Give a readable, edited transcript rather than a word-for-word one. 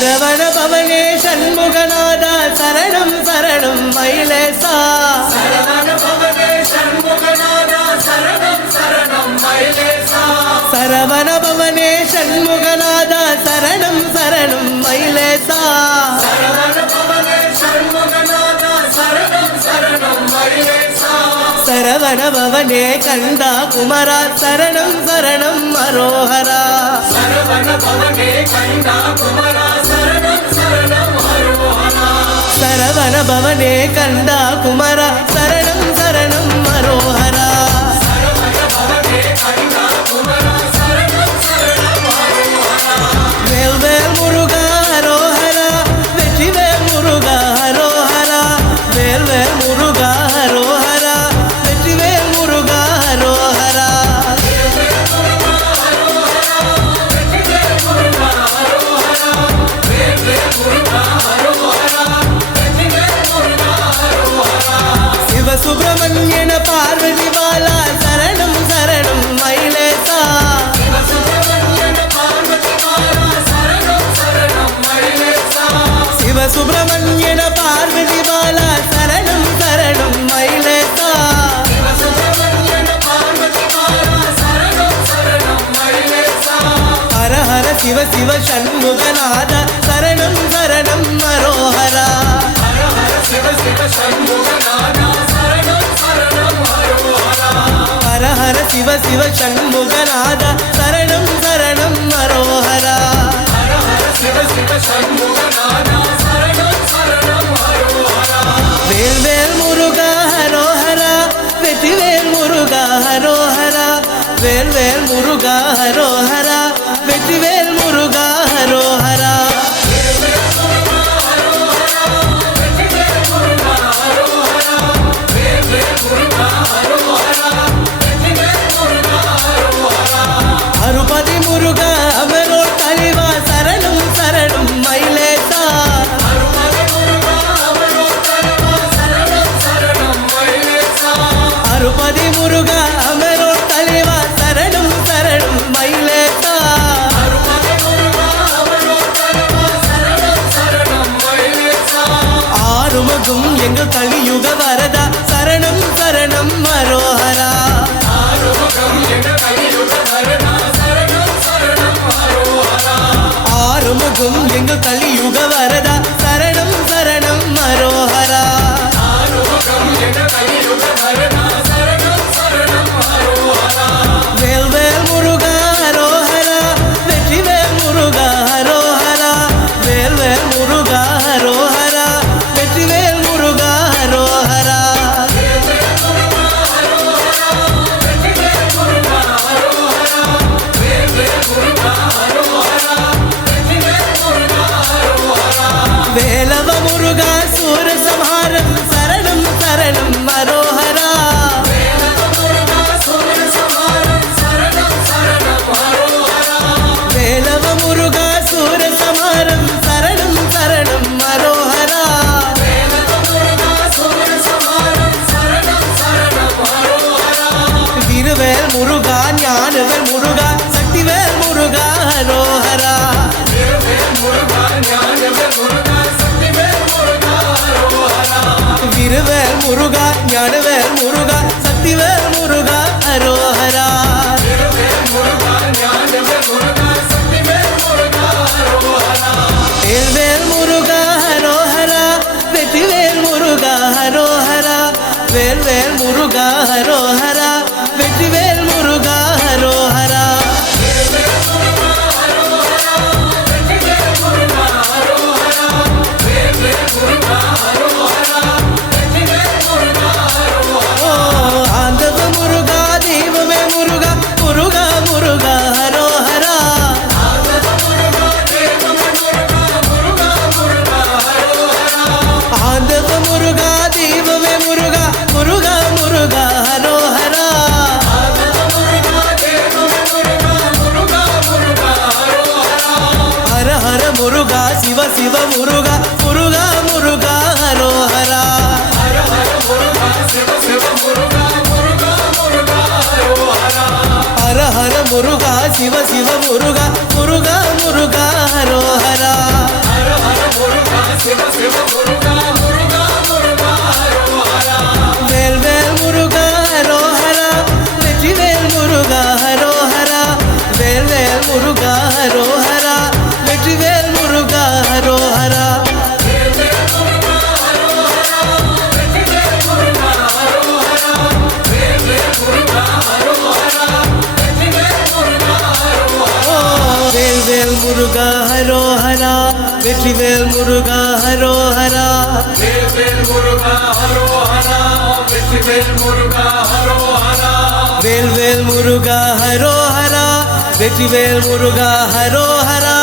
சரவண பவனே சண்முகநாதா சரணம் சரணம் மயிலேசா. சரவண பவனே சண்முகநாதா சரணம் சரணம் மயிலேசா. சரவண பவனே சண்முகநாதா சரணம் சரணம் மயிலேசா. சரவண பவனே சண்முகநாதா சரணம் சரணம் மயிலேசா. சரவண பவனே கண்டா குமரா சரணம் சரணம் அரோஹரா. சரவண பவனே கண்டா குமரா சரணம் சரணம் அரோஹரா. சரவண பவனே கண்டா குமரா சரணம் சரணம் அரோஹரா. சரவண பவனே கண்டா குமரா சரணம் சரணம் அரோஹரா. வேல்வேல் முருகா அரோஹரா வெற்றிவேல் முருகா அரோஹரா. வேல்வேல் முருகா அரோஹரா வெற்றிவேல் முருகா அரோஹரா. சிவசுப்ரமண்யன பார்வதி பாலா சரணம் சரணம் மயிலேசா. சிவசுப்ரமண்யன பார்வதி பாலா சரணம் சரணம் மயிலேசா. ஹர ஹர சிவ சிவ சண்முகநாத சரணம் சரணம் அரோஹரா. சிவ சிவ சண்முகநாதா சரணம் சரணம் அரோஹரா. ஹர ஹர சிவ சிவ சண்முகநாத சரணம் சரணம் அரோஹரா. சிவ சிவ சண்முகநாதா சரணம் சரணம் அரோஹரா. வேல்வேல் முருகா அரோஹரா வெற்றிவேல் முருகா அரோஹரா. வேல்வேல் முருகா அரோஹரா வெற்றிவேல் முருகா அரோஹரா. அருபதி முருகா அமரோர் தலைவா சரணம் சரணம் மயிலேசா. அருபதி முருகா அமரோர் தலைவா சரணம் சரணம் மயிலேசா. ஆறுமுகம் எங்கள் கலியுக வரதா சரணம் சரணம் அரோஹரா. ஆறுமுகம் எங்கள் கலியுக வரதா சரணம் சரணம் அரோஹரா. வேல்வேல் முருகா அரோஹரா வெற்றிவேல் முருகா அரோஹரா. வேல்வேல் முருகா அரோஹரா வெற்றிவேல் முருகா அரோஹரா. வேலவ முருகா சூரசம்ஹாரம் சரணம் சரணம் அரோஹரா. வேலவ முருகா சூரசம்ஹாரம் சரணம் சரணம் அரோஹரா. வீரவேல் முருகா ஞானவேல் முருகா சக்திவேல் முருகா அரோஹரா. வீரவேல் முருகா ஞானவேல் முருகா சக்திவேல் முருகா அரோஹரா. வேல்வேல் முருகா அரோஹரா வெற்றிவேல் முருகா அரோஹரா. வேல்வேல் முருகா அரோஹரா வெற்றிவேல் முருகா அரோஹரா. ஓ ஆண்டவ முருகா தெய்வமே முருகா முருகா முருகா அரோஹரா. ஆண்டவ முருகா தெய்வமே முருகா முருகா முருகா அரோஹரா. ஹர ஹர முருகா சிவ சிவ முருகா முருகா முருகா அரோஹரா. ஹர ஹர முருகா சிவ சிவ முருகா முருகா முருகா அரோஹரா. முருகா ஹரோஹரா வெற்றிவேல் முருகா ஹரோஹரா வேல்வேல் முருகா ஹரோஹரா வெற்றிவேல் முருகா ஹரோஹரா வேல்வேல் முருகா ஹரோஹரா வெற்றிவேல் முருகா ஹரோஹரா